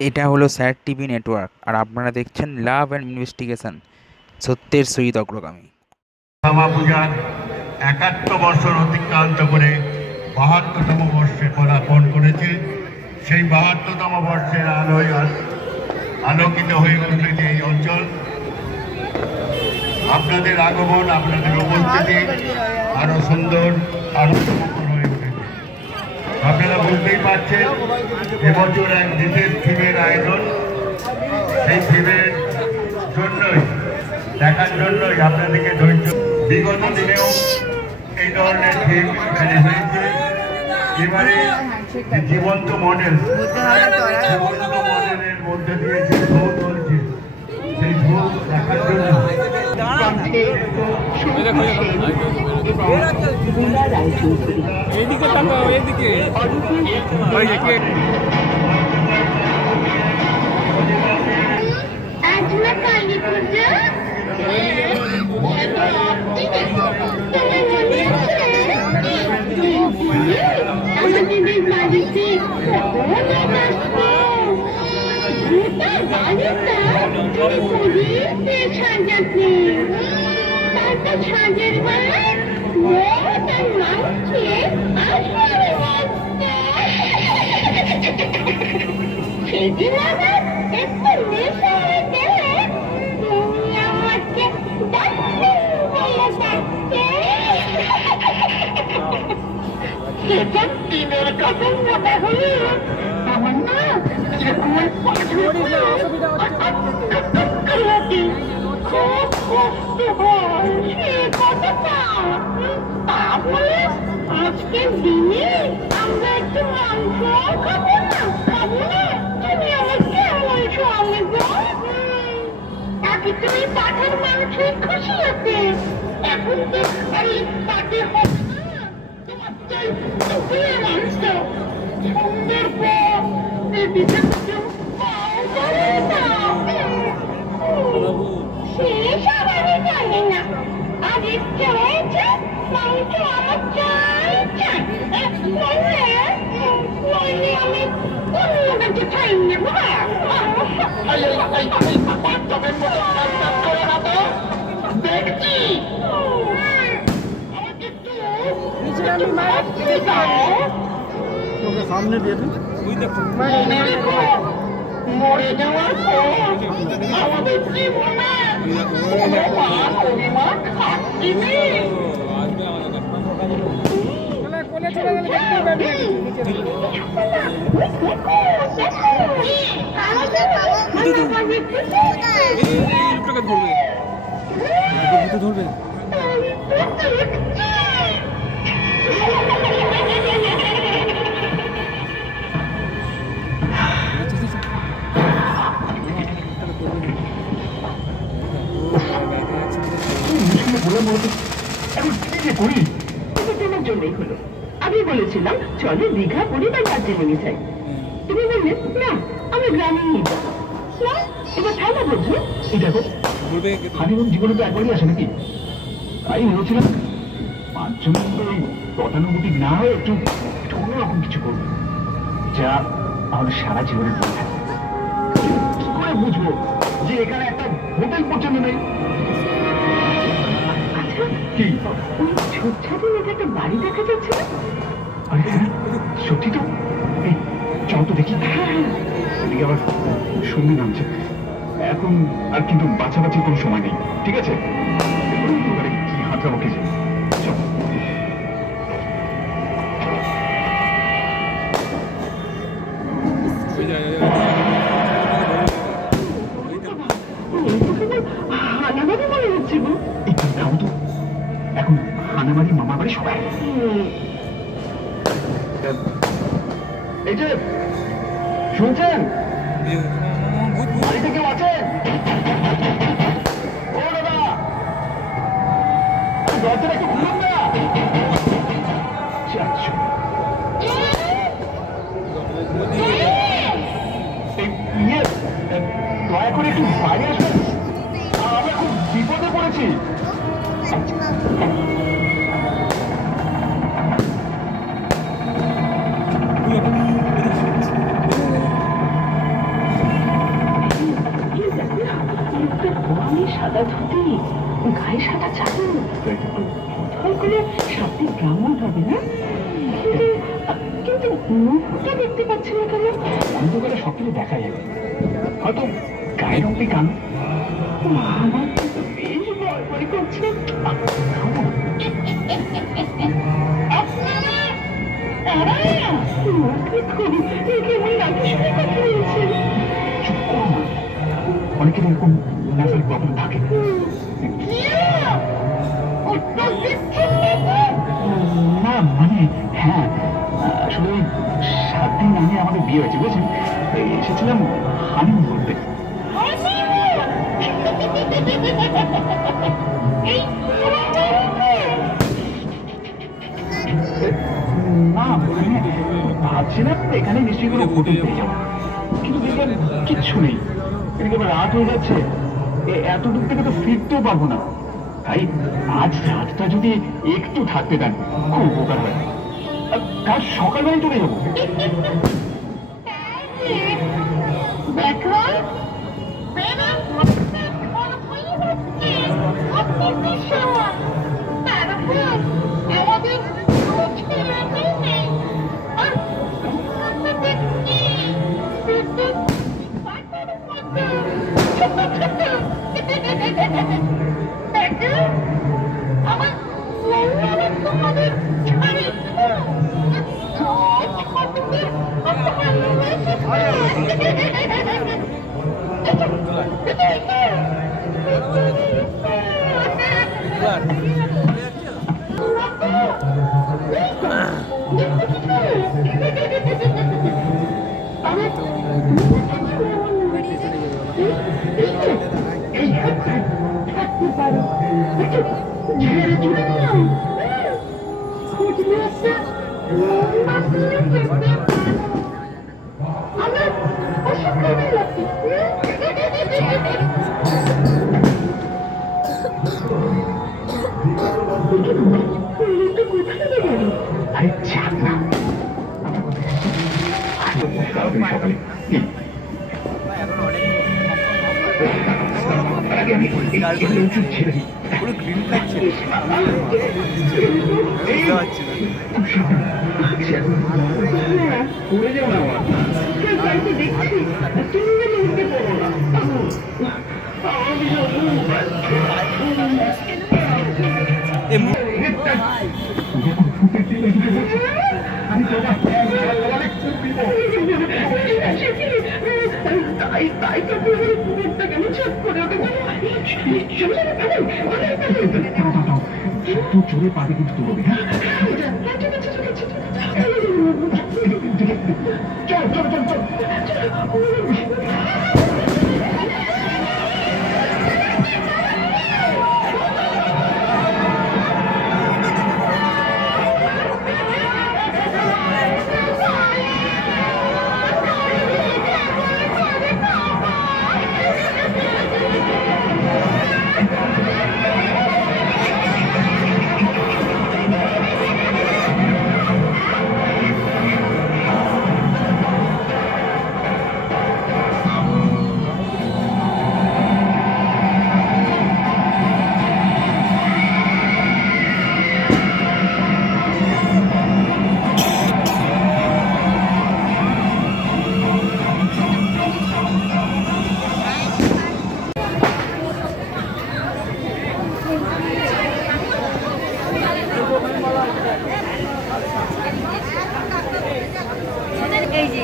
এটা হলো sir TV network, আর আপনারা দেখছেন লাভ অ্যান্ড ইনভেস্টিগেশন, সত্যের সহিত অগ্রগামী। শ্যামা পূজার ৭১ বছর অতিক্রান্ত করে ৭২তম বর্ষে পদার্পণ করেছে। সেই ৭২তম বর্ষের আলোয় আলোকিত হয়ে উঠেছে এই অঞ্চল। আপনাদের আগমন, আপনাদের উপস্থিতি আরো সুন্দর, আরো সুন্দর হয়ে উঠেছে। আপনারা বুঝতেই পারছেন এবছর এক বিশেষ থিমের আয়োজন। সেই থিমের জন্যই, দেখার জন্যই আপনাদেরকে ধৈর্য। বিগত দিনেও এই ধরনের থিম এখানে হয়েছে। এবারে জীবন্ত মডেল, জীবন্ত মডেলের মধ্যে দিয়ে যে ঢৌ চলছে, সেই ঢৌ দেখার জন্য এদিকে তাকাও, এদিকে আজ না কালী পূজা, আমাদের বাড়িতে সাজাতে তারপর সাজের বেলায় তার মাকে সেদিন আবার একটু নেশা হয়ে গেলে তুমি আমাকে ডাকতে বলে ডাকতে। সেটা দিনের কথা মনে হলে আমার না আমার পাথর খুব কষ্ট হয় সে কথাটা। তাহলে আজকের দিনে আমরা একটু মাংস খাবো না? খাবো না? তুমি আমার কেমন স্বামী গো? তাকে তুমি পাঠার মাংসই খুশি আছে। এখন তো এই তাকে হবে না, তোমার চাই দুপুরের মাংস। সন্ধ্যের পর এদিকে সে সবাই জানে না। আর ইচ্ছে হয়েছে মাংস আমার চাই চাই, নইলে আমি অন্য কাছে খাই নেবো। দেখছি সামনে দিয়ে দিন। মরে যাওয়ার পর আমাদের জীবনে থাকতে নেই। কোলে চলে গেলে দেখতে পাবি ধরবে। আমি বলেছিলাম চলে দীঘা পুরী বা দার্জিলিং যাই। তুমি বললে না আমি গ্রামেই নিয়ে যাবো। এবার ঠান্ডা বলছো এই দেখো হানিমুন জীবনে তো একবারই আসে নাকি? তাই ভেবেছিলাম 5 জন ওই গতানুগতিক না হয়ে একটু অন্যরকম কিছু করবো, যা আমাদের সারা জীবনের পরে থাকবে। কি করে বুঝবো যে এখানে একটা হোটেল পর্যন্ত নেই? কি ওই ছোটছাটের মধ্যে একটা বাড়ি দেখা যাচ্ছে না? আরে সত্যি তো, চল তো দেখি। এদিকে আবার সন্ধে নামছে, এখন আর কিন্তু বাছাবাছির কোনো সময় নেই। ঠিক আছে, কি হাতটা বকে যে চল। হানাবাড়ি মনে হচ্ছে গো। একটু দাও তো, এখন হানাবাড়ি মামার বাড়ি সবাই। এই যে শুনছেন, বাড়িতে কেউ আছেন? ও দাদা, দরজাটা একটু খুলুন না। ইয়ে, দয়া করে একটু বাইরে আসবেন, আমরা খুব বিপদে পড়েছি। সাদা ধুতি, গায়ে সাদা চাদর, কোনো শাব্দিক ব্রাহ্মণ হবে না? কিন্তু মুখটা দেখতে পাচ্ছি না কেন? অন্ধকারে সবকিছু দেখা যাবে, হয়তো গায়ের রঙটি কান। আমার বেশ ভয় ভয় করছে। অনেকে এরকম নাজারি প্রবলেম থাকে। না মানে হ্যাঁ, আসলে 7 দিন আগে আমাদের বিয়ে হয়েছে বুঝছেন, এসেছিলাম হানিমুন করতে। না ভাবছিলাম এখানে নিশ্চয়ই কোনো হোটেল পেয়ে যাবো, কিন্তু দেখলাম কিচ্ছু নেই। এদিকে রাত হয়ে যাচ্ছে, এত দূর থেকে তো ফিরতেও পারবো না। তাই আজ রাতটা যদি একটু থাকতে দেন খুব উপকার হয়। কাল সকালবেলায় চলে যাবো। জোরে পাবে কিন্তু তুলবে। চল চল চল চল। এই যে